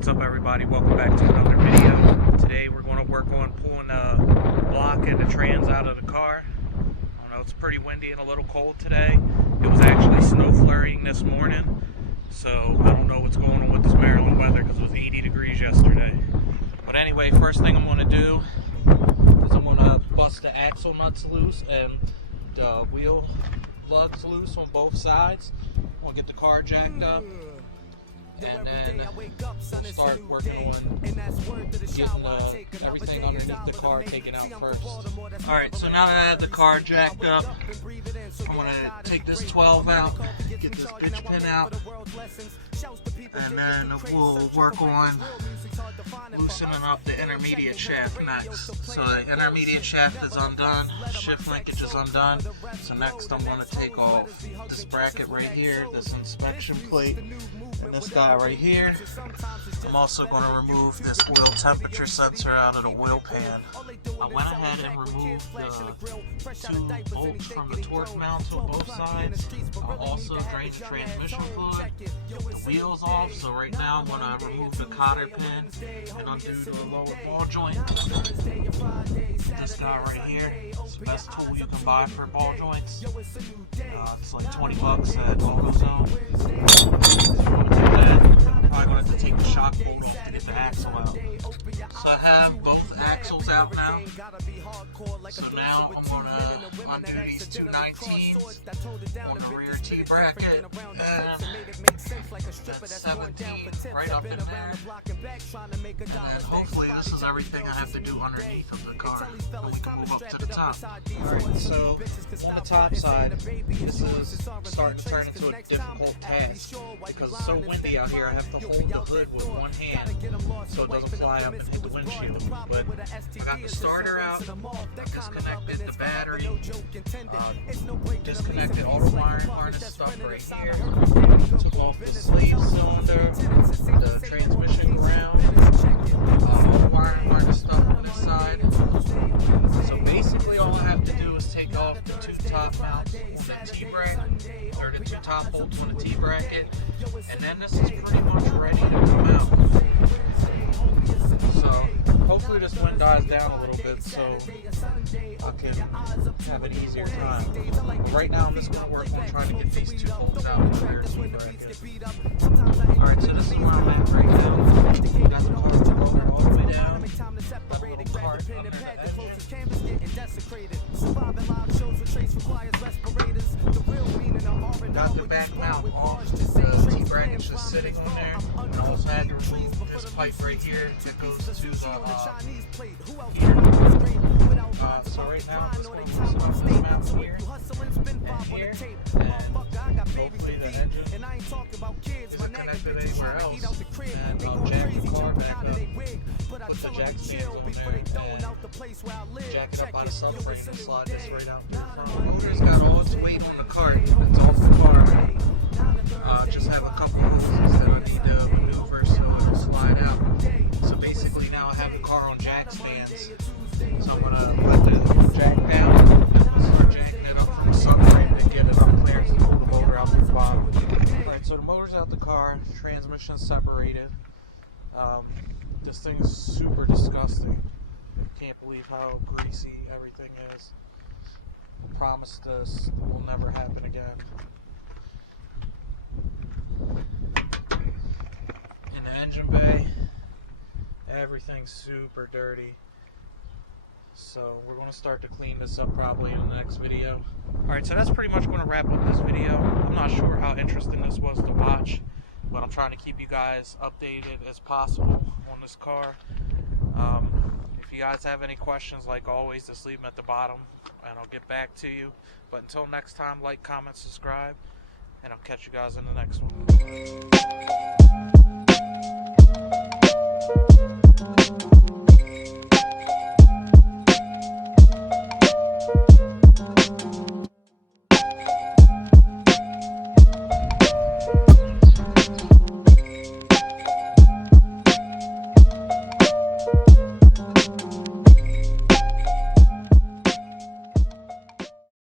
What's up, everybody? Welcome back to another video. Today we're going to work on pulling the block and the trans out of the car. I don't know, it's pretty windy and a little cold today. It was actually snow flurrying this morning, so I don't know what's going on with this Maryland weather because it was 80 degrees yesterday. But anyway, first thing I'm going to do is I'm going to bust the axle nuts loose and the wheel lugs loose on both sides. I'm going to get the car jacked up. And then we'll start working on getting everything underneath the car taken out first. Alright, so now that I have the car jacked up, I'm going to take this 12 out, get this bitch pin out, and then we'll work on loosening up the intermediate shaft next. So the intermediate shaft is undone, shift linkage is undone. So next I'm going to take off this bracket right here, this inspection plate, and this guy right here. I'm also going to remove this oil temperature sensor out of the oil pan. I went ahead and removed the two bolts from the torque mounts on both sides. I also drained the transmission fluid, the wheels off, so right now I'm going to remove the cotter pin and undo the lower ball joint. This guy right here, it's the best tool you can buy for ball joints. It's like 20 bucks at AutoZone. I'm probably going to have to take the shock bolt off to get the axle out. So I have both axles out now. So now I'm going to undo these two 19s on the rear T-bracket, and that's 17 right up in there. And hopefully this is everything I have to do underneath of the car. And we can move up to the top. Alright, so on the top side, this is starting to turn into a difficult task because it's so windy out here. I have to hold the hood with one hand so it doesn't fly up and hit the windshield. But I got the starter out, I disconnected the battery, disconnected all the wiring harness stuff right here, took off the slave cylinder, the transmission ground, all the wiring harness stuff on this side. So basically all I have to do is take off the two top mounts on the T-bracket, or the two top bolts on the T-bracket, and then this is pretty much ready to come out. So hopefully this wind dies down a little bit so I can have an easier time. But right now I'm just going to work on trying to get these two bolts out of the rear T-bracket. Alright, so this is where I'm at right now. Got the car roller all the way down. Got a little cart under the engine. Got the back mount off. The T-bracket's just sitting on there. And I also had to remove this pipe right here that goes to the here. So right now I'm just going to loosen up this mount here and here, and hopefully the engine isn't connected anywhere else. And I'll jack the car back up, put the jack stands on there, and jack it up on the subframe and slide this right out in front. The motor's got all its weight on the cart. It's off the car. Just have a couple of pieces that I need to maneuver so it'll slide out. So basically now I have the car on jack stands. So I'm going to let the jack down and start jacking it up from the subframe and get it up there to pull the motor out the bottom. Alright, so the motor's out the car, transmission's separated. This thing's super disgusting. Can't believe how greasy everything is. I promise this will never happen again. In the engine bay, everything's super dirty. So we're going to start to clean this up probably in the next video. Alright, so that's pretty much going to wrap up this video. I'm not sure how interesting this was to watch, but I'm trying to keep you guys updated as possible on this car. If you guys have any questions, like always, just leave them at the bottom and I'll get back to you. But until next time, like, comment, subscribe, and I'll catch you guys in the next one.